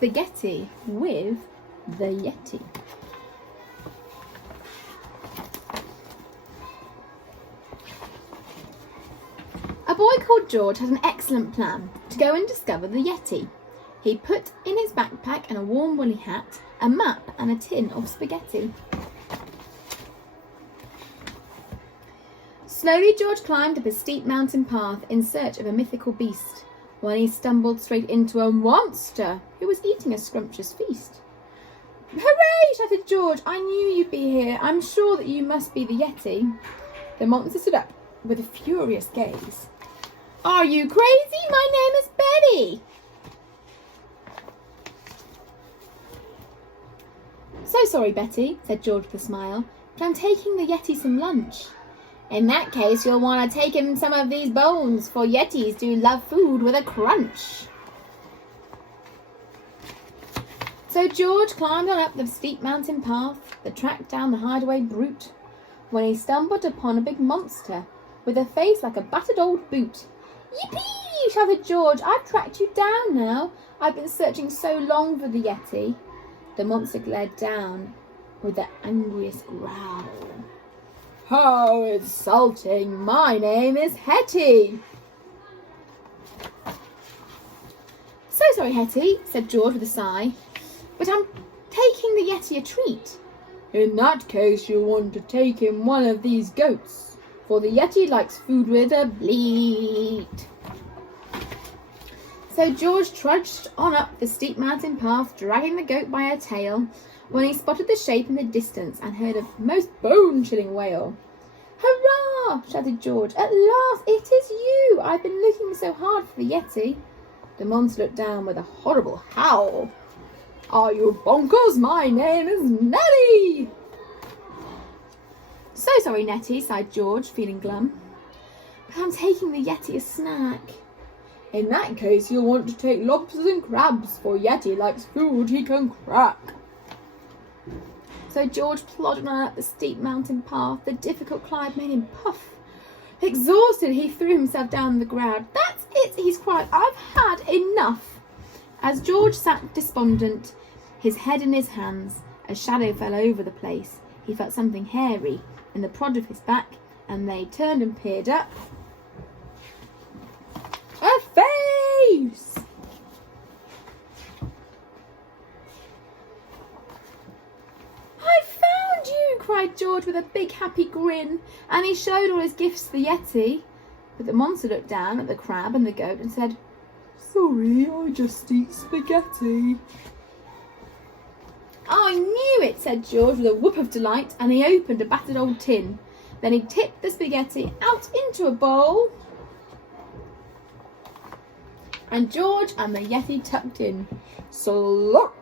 spaghetti with the Yeti. A boy called George had an excellent plan to go and discover the Yeti. He put in his backpack and a warm woolly hat, a map and a tin of spaghetti. Slowly George climbed up a steep mountain path in search of a mythical beast, when he stumbled straight into a monster who was eating a scrumptious feast. "Hooray!" shouted George. "I knew you'd be here. I'm sure that you must be the Yeti." The monster stood up with a furious gaze. "Are you crazy? My name is Betty." "So sorry, Betty," said George with a smile, "but I'm taking the Yeti some lunch." "In that case, you'll want to take him some of these bones, for Yetis do love food with a crunch." So George climbed on up the steep mountain path that tracked down the hideaway brute, when he stumbled upon a big monster with a face like a battered old boot. "Yippee!" shouted George. "I've tracked you down now. I've been searching so long for the Yeti." The monster glared down with the angriest growl. "How insulting! My name is Hetty." "So sorry, Hetty," said George with a sigh, "but I'm taking the Yeti a treat." "In that case, you'll want to take him one of these goats, for the Yeti likes food with a bleat." So George trudged on up the steep mountain path, dragging the goat by her tail, when he spotted the shape in the distance and heard a most bone-chilling wail. "Hurrah!" shouted George. "At last, it is you! I've been looking so hard for the Yeti." The monster looked down with a horrible howl. "Are you bonkers? My name is Nellie." "So sorry, Nettie," sighed George, feeling glum, "but I'm taking the Yeti a snack." "In that case, you'll want to take lobsters and crabs, for Yeti likes food he can crack." So George plodded on up the steep mountain path. The difficult climb made him puff. Exhausted, he threw himself down on the ground. "That's it," he cried. "I've had enough." As George sat despondent, his head in his hands, a shadow fell over the place. He felt something hairy in the prod of his back, and they turned and peered up. A face! "I found you!" cried George with a big happy grin, and he showed all his gifts to the Yeti. But the monster looked down at the crab and the goat and said, "Sorry, I just eat spaghetti." "I knew it," said George with a whoop of delight, and he opened a battered old tin. Then he tipped the spaghetti out into a bowl, and George and the Yeti tucked in. Slurp!